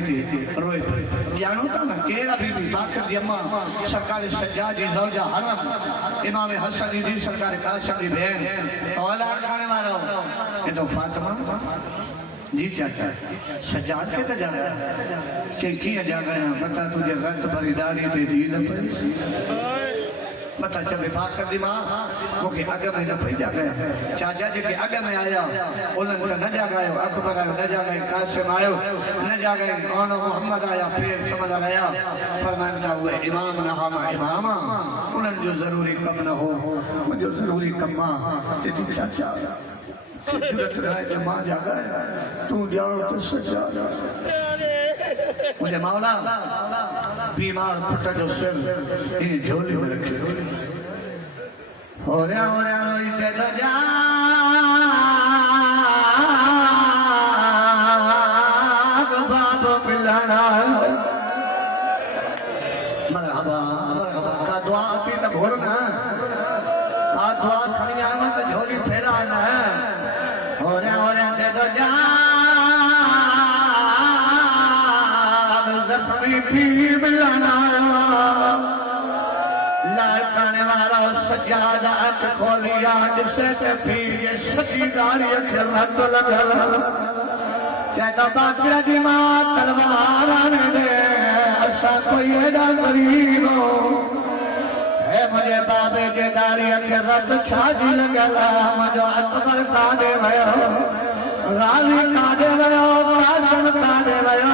बैठी थी रोए जानो था ना केरा बीबी बाकर दी अम्मा सरकार सज्जाद जी ज़ौजा हरम इमाम हसन जी सरकार कासिम दी बहन औलाद खाने वाला ये तो फातिमा जी चाचा सज्जाद के तो जा रहा चेकी जा गया बता तुझे रत भरी दाढ़ी ते दी न पड़ी पता चले फाकर दी मां मुके अग में न पई जा गया चाचा जी के अग में आया उन्हनि तो न जा गयो अकबर आयो न जा गए कासिम आयो न जा गए कौन मोहम्मद आया फिर समझ आया फरमाया हुए इमाम न हामा इमाम उन्हनि जो जरूरी कम न हो मुझे जरूरी कम ते चाचा जुरत रहे के मां जा गया तू जाओ तो सच्चा मुझे मौला बीमार पुट जो सिर इन झोली में रखे हो रहा रोईते तो जा बाबो मिलना मरहबा का दुआ थी न भोरना का दुआ खड़ी आना तो झोली फेरा ना हो रहा तो जा लाने वाला सजादा अख खोलिया जिसे फिर ये सजीदारी रत लगा कहता बाकरा की मां तलवार आने दे ऐसा कोई एडा गरीब हो है मुझे बाबे के दाढ़ी के रत छाजी लगा मुझे अकबर काटे भयो गाली काटे भयो काजम काटे भयो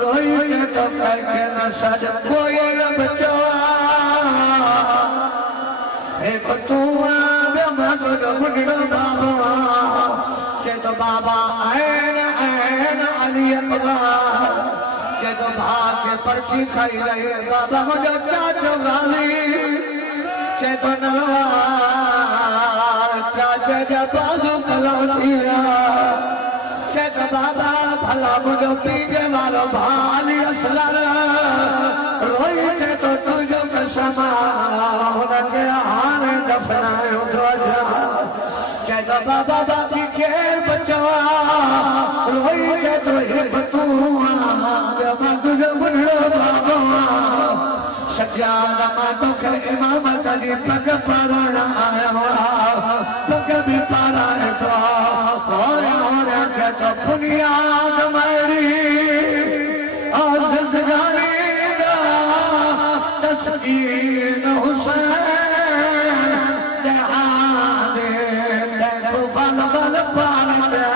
रोई के तो करके न सज कोई बचो एक तू आवे मगद मुंडो बाबा के तो बाबा ऐन अली अकबर के तो भाग के पर्ची खाई रहे बाबा मुझे चाचो गाली के तो नलवार चाचे जब बाजू कलौतिया बाबा भला मुझे पीके मारो भाली असलर रोई के तो तुझो कसमा उनके हाने दफनायो ध्वजा कहता बाबा बाबी के बचवा रोई के तो ये बतूआ बाबा तुझे बुढ़ो बाबा सज्जाद मां तो के इमाम कली पग पाराना आया पग भी पाराए तो और के तो बुनियाद मेरी और जिंदगानी दा तस्कीन हुसैन दे तो बल बल पाल दे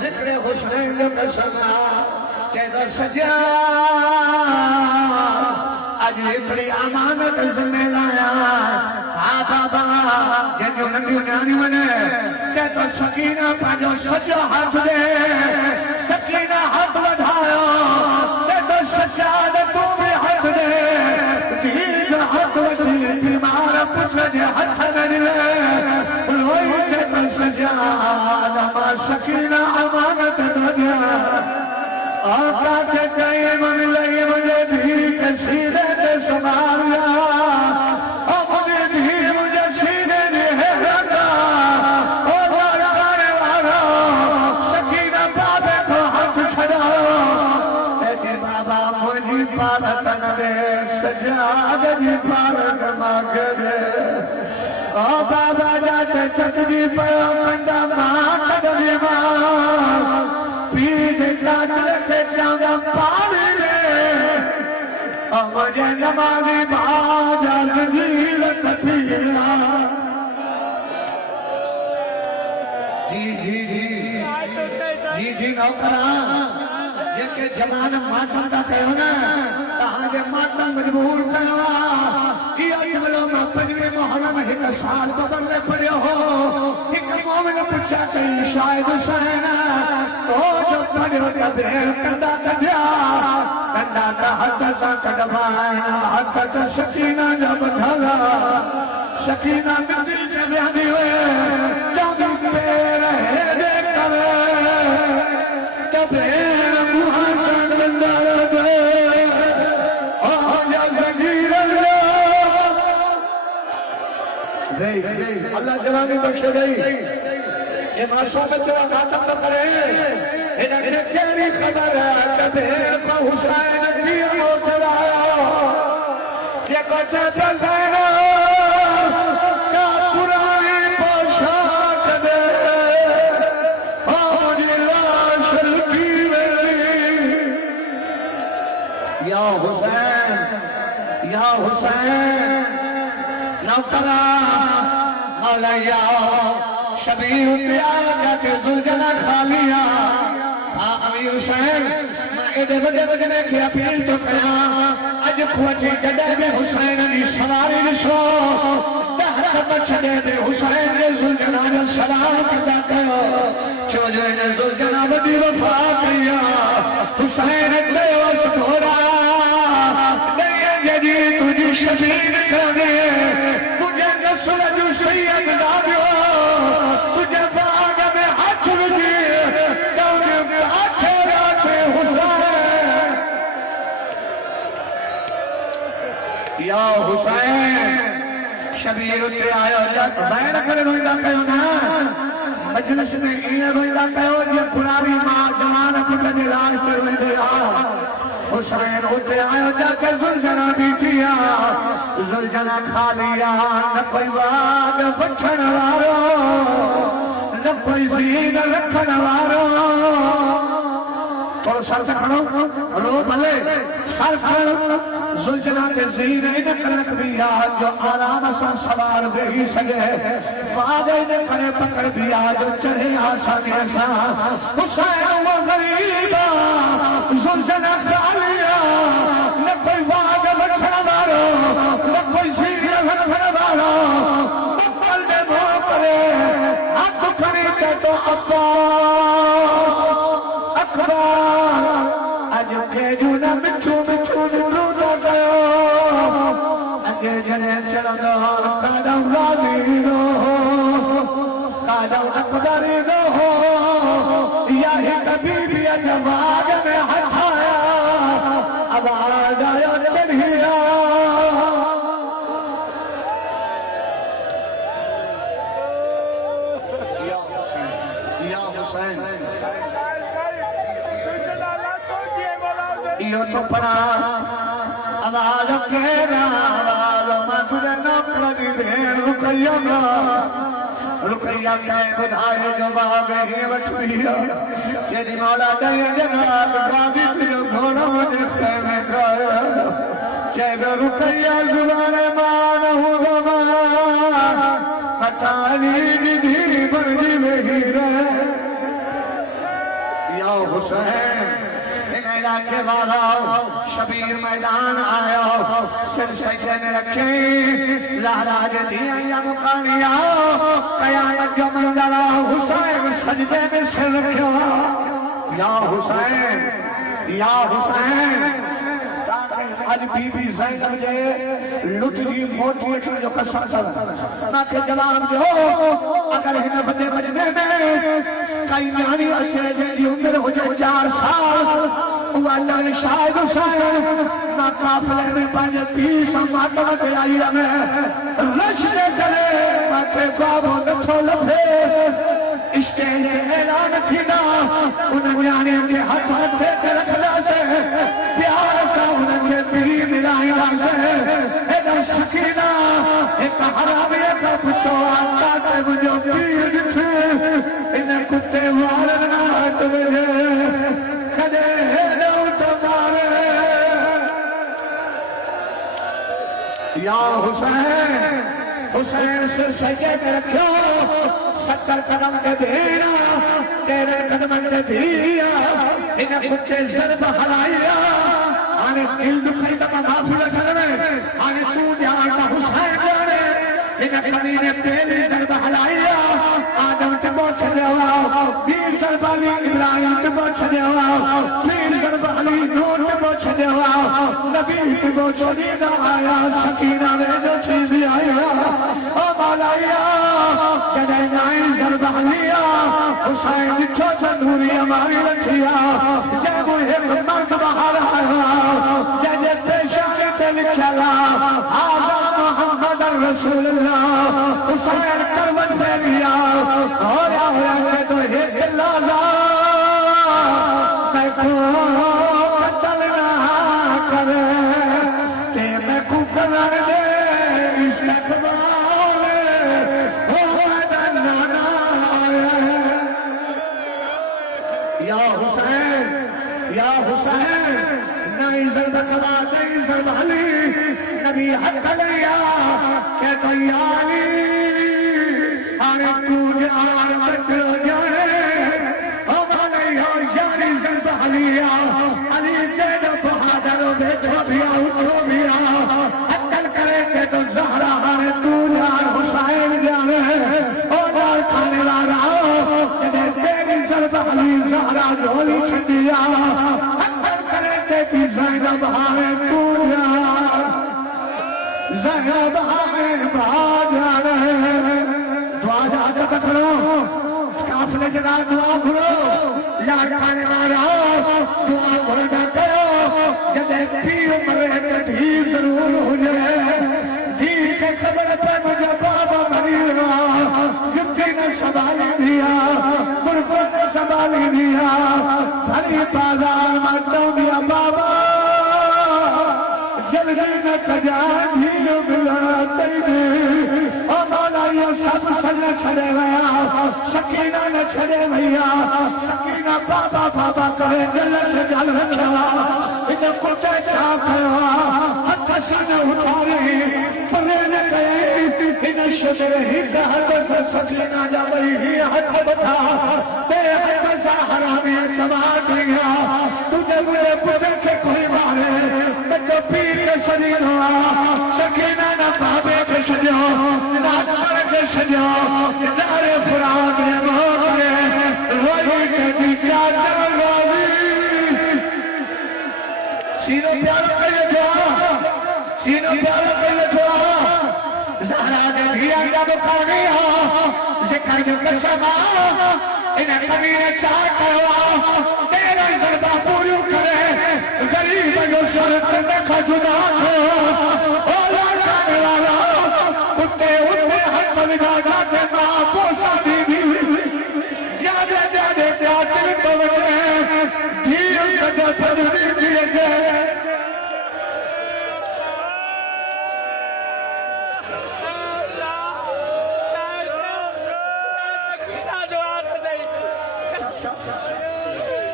जिक्र हुसैन कसना कहता सजा आज बड़ी अमानत में लाया हाँ बाबा जो नंढियों न्याणी बने कहता सकीना पाजो सचो हाथ दे सकीना हाथ बढ़ायो कहता सच्चा तू भी हाथ दे दीद हाथ बढ़ी बीमार पुत्र जे हाथ में रोई कहता सजा सकीना अमानत दे आका के कई मन लगी मुझे भी सीधे से संभालिया मुझे भी मुझे सीधे ने रखा वाला सकीना बाबे को हाथ छड़ाओ बाबा मुझी पारत न दे सजाद जी पारत मांग दे ओ बाबा जाते चकरी पयो कंदा मां कदरी मां पीठ काटल के जाऊंगा पानी में मुझे नमाज़ी बाजा ज़मीन कठिया जी नौकरा जेके जवान मातम का कयो ना तहांजे मातम मजबूर कयो इहो जमलो मां पंजवे मोहल्ला में एक साल बदले पड़ियो हो एक मोमिन पुछा कई शायद हुसैन ओ जो पड़ियो त भेड़ कंदा कढिया कंदा का हथ सां कढवाया हथ त सकीना जा बधला सकीना मिटी जे विहंदी हुए चौंदी पेर हेॾे करे त भेड़ मुंहं सां कंदा ओ जा जगीर अल्लाह जवानी बख्शे गई ये मासूम तेरा खातम तो करे इन्हें तेरी खबर है कभी को हुसैन की मौत लाया ये कुछ तो का पुरानी पोशाक दे और लाश की या हुसैन नौकरा मौलाया शबीर त्याग के दुर्जना खालिया अमीर हुसैन मैं एडे बड़े बड़े की अपील तो कया अज खोजी जडे में हुसैन दी सवारी दिसो दहर बछड़े में हुसैन ने दुर्जना जो सलाम किया कयो छोजे ने दुर्जना दी वफा किया हुसैन दे वस थोड़ा दे जी तुझी शबीर करने तुझे नस्ल जो सैयद दादो तुझे बाग में हाथ लगे दौड़े हाथे राते हुसैन या हुसैन शबीर ते आयो जब बैन करे रोइंदा कयो ना मजलिस में ये रोइंदा कयो जे पुरानी मां जवान पुट दे लाश ते रोइंदे आ हुसैन उते आयो जाके जुलजना बीठिया जुलजना खा लिया न कोई बाग बचण वारो न कोई दीन रखण वारो थोड़ा सर खड़ो रो भले सर खड़ो जुलजना के ज़ीन इन करक बिया जो आराम से सवार वेही सके फादे ने खड़े पकड़ बिया जो चढ़े आसानी सा हुसैन वो गरीबा जुलजना खा लिया न कोई बाग बचण वारो न कोई ज़ीन रखण वारो बल में मोह करे हाथ खड़ी के तो अखबार अज के जूना मिठू मिठू रूदो गयो अगे जने चलंदो कादम गाजीरो कादम अकबरी दो या ही कभी भी अजवाग में हथाया आवाज आयो चढ़िया या हुसैन यो तो पड़ा आवाज के आवाज मधुर नौकर दी भेड़ रुकैया कह बुधाए जो बाग ही बठुइया जेदी मौला दे जनाब गादी पियो घोड़ो देखे में गाया जब रुकैया जुबान मान हूँ मकानी निधि बड़ी में ही रहे या हुसैन इलाके वाला शबीर मैदान आयो सिर सजन रखे लाराज दिया या मुकानिया कयामत जो मंजरा हुसैन सजदे में सिर रखो या हुसैन आज बीबी ज़ैनब जे लुट जी मोटी अखर जो कसम कर ना के जवाब दो अगर हिन बदे बजने में कई न्याणी अचे जी उम्र हो जाए 4 साल वाला शायद हुसैन ना काफले में पंज 30 मातम के आई में रशने चले माथे बाबो नथो लभे इसके ऐलान थीना उन न्याणी के हाथ मथे ते रखला से प्यार सा उनके पीरी मिलाया से एदा सकीना एक हरामी का पुछो आता के मुझो पीर थे इन कुत्ते मारना तुझे कदे या हुसैन से सजे के रखो 70 कदम के धीरा तेरे कदम के धीरा इन कुत्ते जर्ब हलाया आने दिल दुखी तक गाफिल करने आने तू जाना हुसैन जाने इन कमी ने तेरे जर्ब हलाया आदम ते बोछ देवा 20 सरबाली इब्राहिम ते बोछ देवा 3 सरबाली नूर ते बोछ देवा नबी ते बोछ दी आया सकीना ने जो चीज आया ओ मौलाया जदे नाई सरबालिया हुसैन छो तंदूरी हमारी रखिया जब एक मर्द बाहर आया जदे पेशा ते लिखला आजा मोहम्मद रसूल अल्लाह हुसैन करवट पे लिया और आया के तो एक लाला मैं को कत्ल ना करे ते मैं को करार दे इस्तकबाल हो नाना या हुसैन नहीं ज़रबतला नहीं ज़रबाली नबी हक लिया के तो यारी अरे तू यार बचो जाने ओ माने यार यारी ज़रबालिया अली जेद बहादुर बैठो बिया उठो बिया अकल करे के तो ज़हरा अरे तू यार हुसैन जाने ओ यार खाने वाला तेरी ज़रबाली ज़हरा झोली छंडिया ज़ैनब हारे तू यार ज़ैनब हारे बाजार दुआ जाकर करो काफिले जगह दुआ करो यार खाने वाला दुआ भरना करो जब पीर मरे तो धी जरूर हो जाए धी के खबर पे मुझे बाबा मरीगा जुत्ती ने संभाली दिया गुरबत ने संभाली दिया भरी बाजार में तो दिया बाबा जल्दी न सजा धीर मिलना चाहिए और मौला ये सब न छड़े गया सकीना न छड़े भैया सकीना बाबा बाबा करे दिल से जल रखा इन्हें कुटे छाप हाथ से न उठारी परे न गए इन्हें शुद्र ही कहत सकीना जब ही हाथ बता बेहद हरामी जमात लिया तुझे मेरे पुत्र के कोई मारे तो पीर के शरीर हुआ सकीना न बाबे के सजो राजपर के सजो नारे फुरात ने मोरे रोई के बीचा जलवावी सीनो प्यारो के जोड़ा सीनो प्यारो के जोड़ा ज़हरा ने धिया जब कर गया जिक्र जो कसमा इन्हें कभी ने चाह करवा तेरा दरबा पूरी करे गरीब जो शरत में खजुदा हो ओला जाने वाला कुत्ते उठे हट लगा जाते माँ पोसा दीदी यादे यादे प्यासे बवरे धीर कदे फजरी दिए गए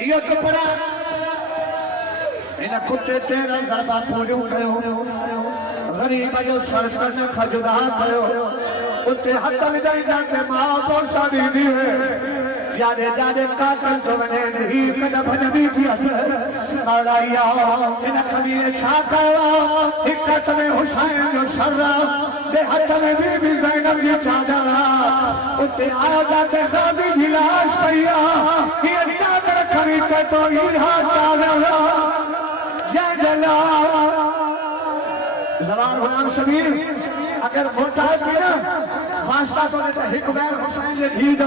ये कपड़ा इन कुत्ते तेरा गरबा पूरी कयो गरीब जो सरसर ने खजुदा कयो उते हथ विजाइंदा के मां पोसा दीदी है यादे यादे काकल तो वने नहीं कद भजदी थी मौलाया इन कभी छा कयो हिकत में हुसैन जो सर्रा दे हाथ में बीबी ज़ैनब जी चादर उते आया जाते गादी की लाश पईया ये चादर खरीद तो इहा चादर या जला जवान गुलाम शबीर अगर मोटा किया वास्ता तो नहीं हिक बैर हुसैन जे धी जो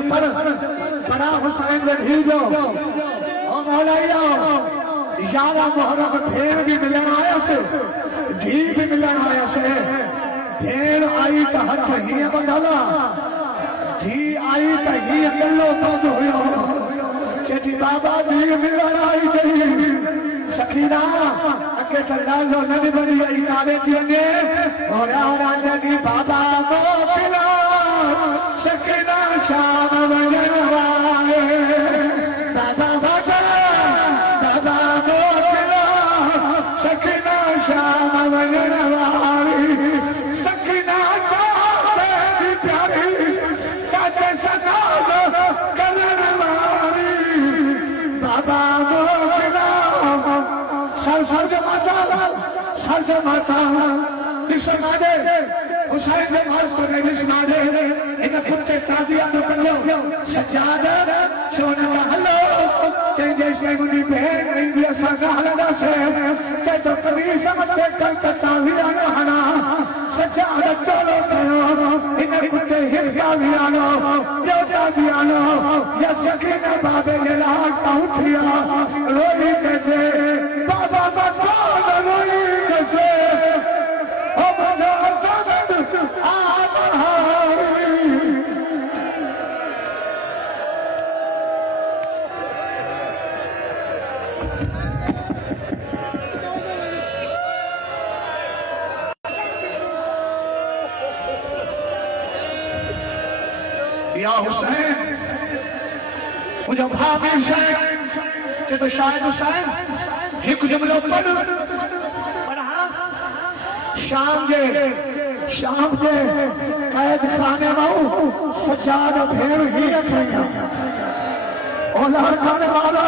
बड़ा हुसैन जे धी जो ओ मौलाया 11 मुहर्रम भेड़ भी मिलन आया से धी भी मिलन आया से भेड़ आई तो हथ हीअं बंधला धी आई तो हीअं कल्लो बंद हुयो चेती बाबा धी मिलन आई गई सखीना अके चलालो नदी बनी आई कावे थी ने ओरा रानी बाबा मोकिला सखीना शाम वजन वाले बाबा बाबा मोकिला सखीना शाम वजन वाली सखीना चाहे प्यारी चाचे सकालो कलन वाली बाबा मोकिला सर माता निशमादे हुसैन ने मार को निशमादे इन कुत्ते ताजिया तो कर लो सजाद सोना हलो चेंजे से मुनी बहन इंडिया सगा हलदा से तो कभी समझ के कल ताजिया ना हना सजाद चलो चलो इन कुत्ते हिरका बियानो यो ताजियानो या सकीना बाबे ने लाग पहुंचिया रोई कहते बाबा बाबा रोई कैसे ओ बड़ा या हुसैन मुझे भाभी हुसैन चे तो शायद हुसैन एक जुमलो पढ़ पढ़ा शाम के कैद खाने में सजाद भेड़ ही रखेगा औलाद खाने वाला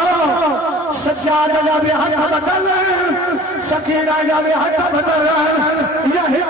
सजाद जावे हाथ बदल सकीना जावे हाथ बदल यही